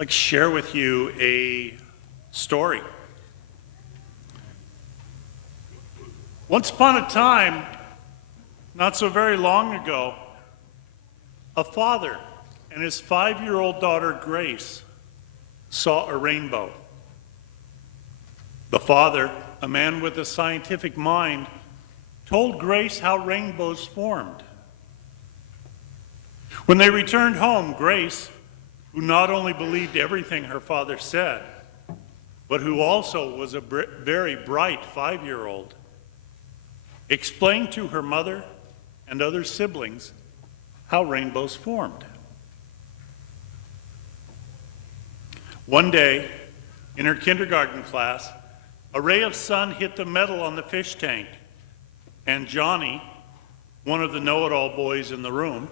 like to share with you a story. Once upon a time, not so very long ago, a father and his 5-year-old daughter Grace saw a rainbow. The father, a man with a scientific mind, told Grace how rainbows formed. When they returned home, Grace, who not only believed everything her father said, but who also was a very bright 5-year-old, explained to her mother and other siblings how rainbows formed. One day, in her kindergarten class, a ray of sun hit the metal on the fish tank, and Johnny, one of the know-it-all boys in the room,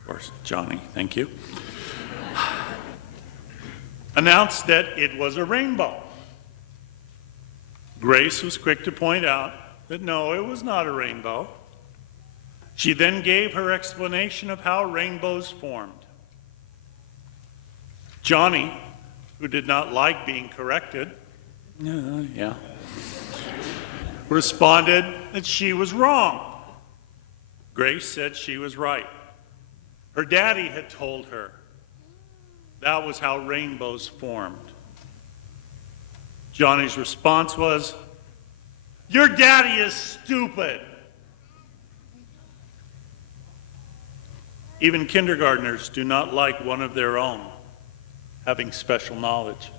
of course, Johnny, thank you, announced that it was a rainbow. Grace was quick to point out that no, it was not a rainbow. She then gave her explanation of how rainbows formed. Johnny, who did not like being corrected, responded that she was wrong. Grace said she was right. Her daddy had told her that was how rainbows formed. Johnny's response was, "Your daddy is stupid." Even kindergartners do not like one of their own having special knowledge.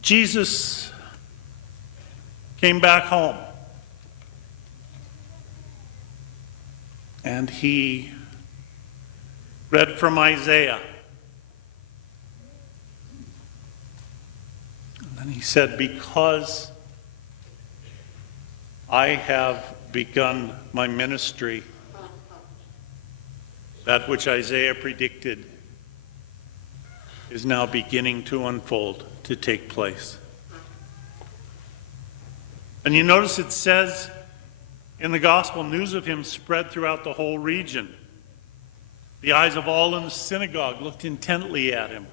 Jesus came back home, and he read from Isaiah. And then he said, "Because I have begun my ministry, that which Isaiah predicted is now beginning to unfold, to take place." And you notice it says in the gospel, news of him spread throughout the whole region. The eyes of all in the synagogue looked intently at him.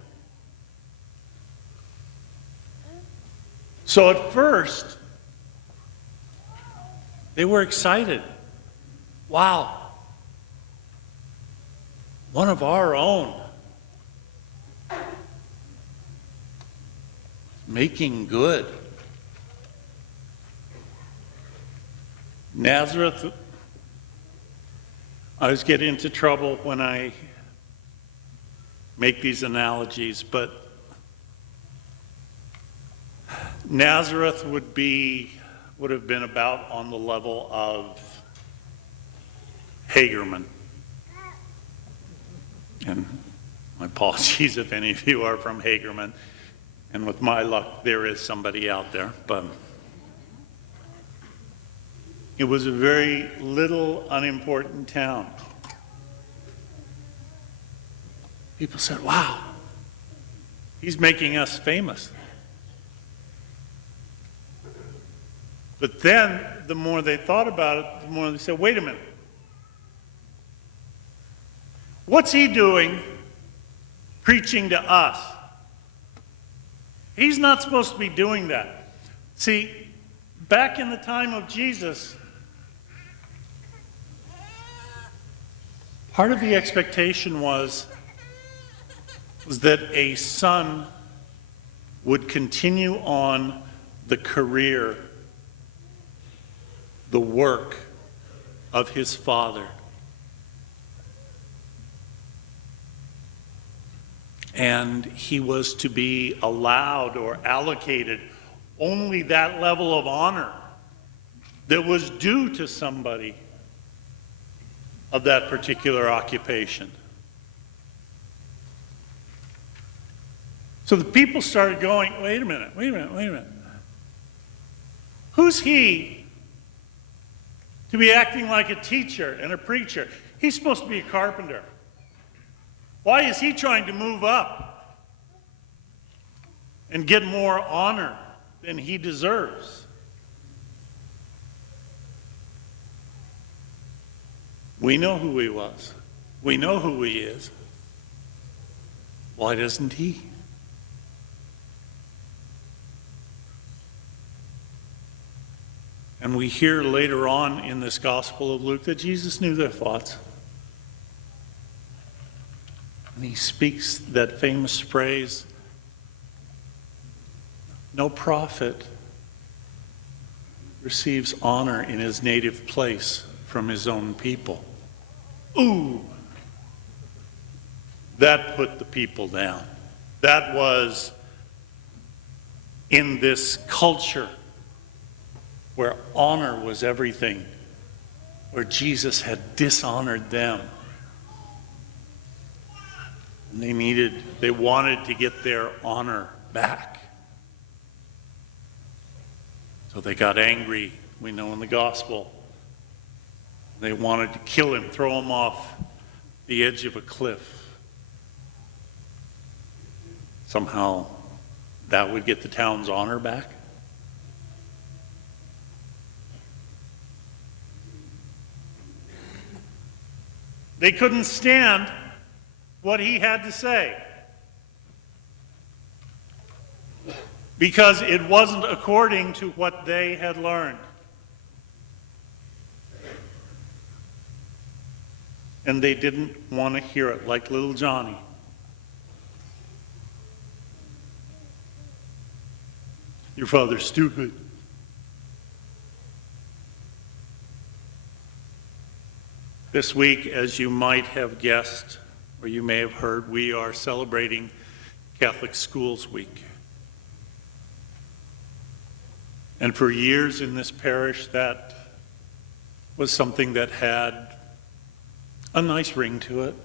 So at first, they were excited. Wow, one of our own, making good. Nazareth, I always get into trouble when I make these analogies, but Nazareth would have been about on the level of Hagerman. And my apologies if any of you are from Hagerman. And with my luck, there is somebody out there. But it was a very little, unimportant town. People said, "Wow, he's making us famous." But then, the more they thought about it, the more they said, "Wait a minute. What's he doing preaching to us? He's not supposed to be doing that." See, back in the time of Jesus, part of the expectation was that a son would continue on the career, the work of his father. And he was to be allowed or allocated only that level of honor that was due to somebody of that particular occupation. So the people started going, wait a minute. Who's he to be acting like a teacher and a preacher? He's supposed to be a carpenter. Why is he trying to move up and get more honor than he deserves? We know who he was. We know who he is. Why doesn't he? And we hear later on in this Gospel of Luke that Jesus knew their thoughts. And he speaks that famous phrase, "No prophet receives honor in his native place from his own people." Ooh! That put the people down. That was in this culture where honor was everything, where Jesus had dishonored them. And they wanted to get their honor back. So they got angry, we know in the gospel. They wanted to kill him, throw him off the edge of a cliff. Somehow that would get the town's honor back. They couldn't stand what he had to say because it wasn't according to what they had learned. And they didn't want to hear it, like little Johnny. Your father's stupid. This week, as you might have guessed, or you may have heard, we are celebrating Catholic Schools Week. And for years in this parish, that was something that had a nice ring to it.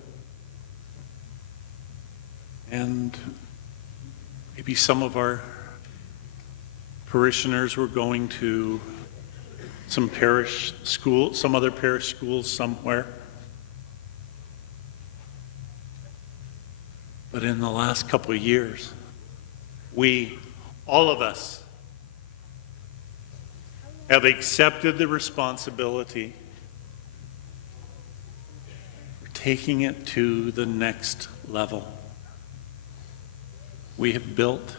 And maybe some of our parishioners were going to some parish school, some other parish schools somewhere. But in the last couple of years, we, all of us, have accepted the responsibility for taking it to the next level. We have built,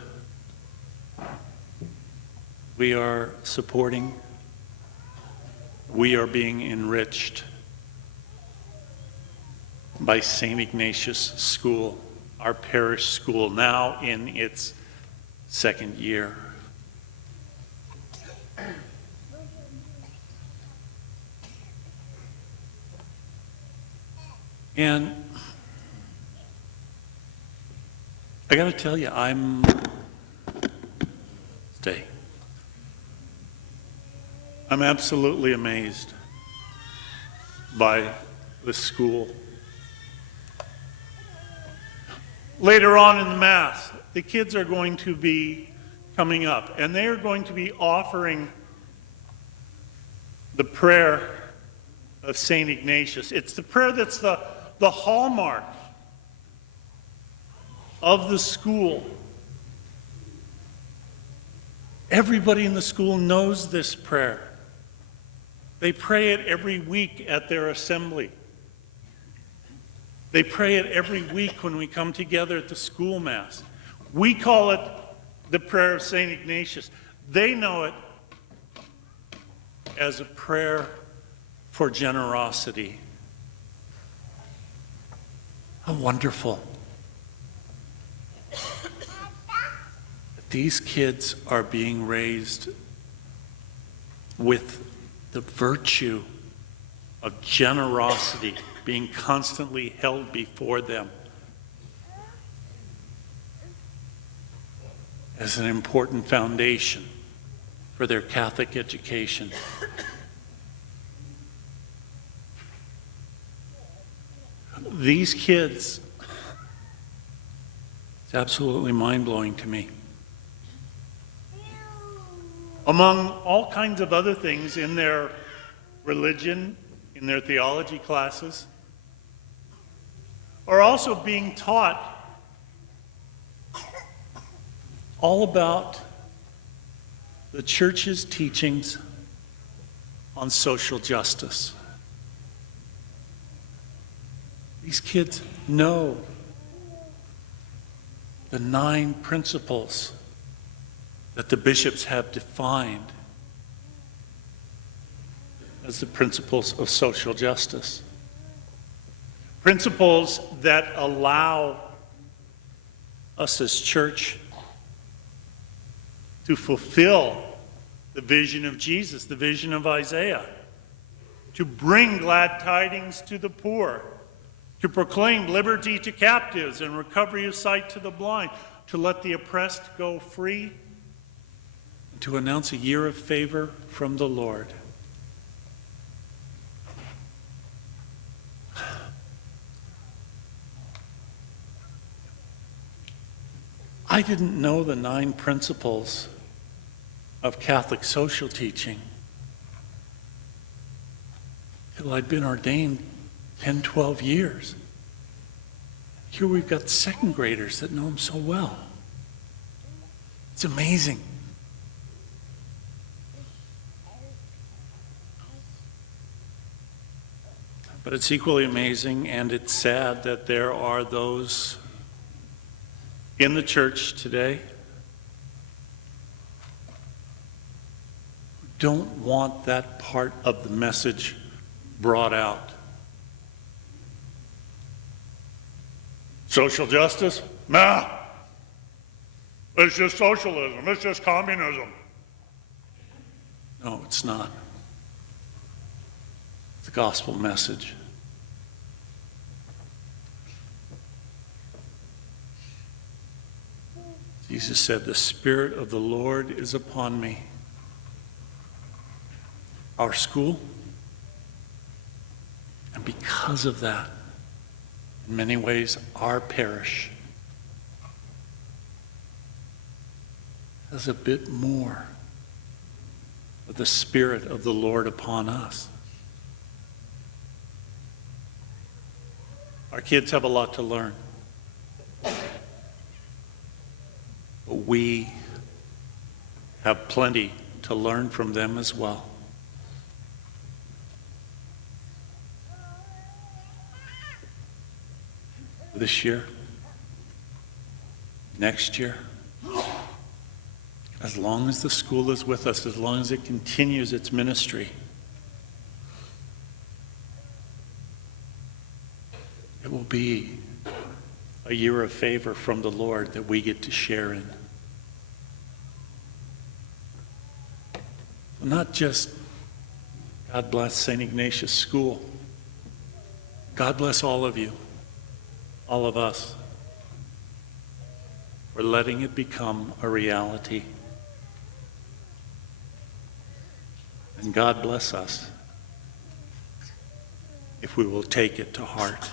we are supporting, we are being enriched by St. Ignatius School, our parish school, now in its second year. And I got to tell you, I'm absolutely amazed by the school. Later on in the Mass, the kids are going to be coming up, and they are going to be offering the prayer of St. Ignatius. It's the prayer that's the hallmark of the school. Everybody in the school knows this prayer. They pray it every week at their assembly. They pray it every week when we come together at the school mass. We call it the prayer of St. Ignatius. They know it as a prayer for generosity. How wonderful. These kids are being raised with the virtue of generosity being constantly held before them as an important foundation for their Catholic education. These kids, it's absolutely mind-blowing to me. Among all kinds of other things in their religion, in their theology classes, are also being taught all about the church's teachings on social justice. These kids know the 9 principles that the bishops have defined as the principles of social justice. Principles that allow us as church to fulfill the vision of Jesus, the vision of Isaiah, to bring glad tidings to the poor, to proclaim liberty to captives and recovery of sight to the blind, to let the oppressed go free, and to announce a year of favor from the Lord. I didn't know the 9 principles of Catholic social teaching till I'd been ordained 10, 12 years. Here we've got 2nd graders that know them so well. It's amazing. But it's equally amazing, and it's sad that there are those in the church today who don't want that part of the message brought out. Social justice? Nah. It's just socialism. It's just communism. No, it's not. It's the gospel message. Jesus said, "The Spirit of the Lord is upon me." Our school, and because of that, in many ways, our parish has a bit more of the Spirit of the Lord upon us. Our kids have a lot to learn. But we have plenty to learn from them as well. This year, next year, as long as the school is with us, as long as it continues its ministry, it will be a year of favor from the Lord that we get to share in. Not just God bless St. Ignatius School. God bless all of you, all of us, for letting it become a reality. And God bless us if we will take it to heart.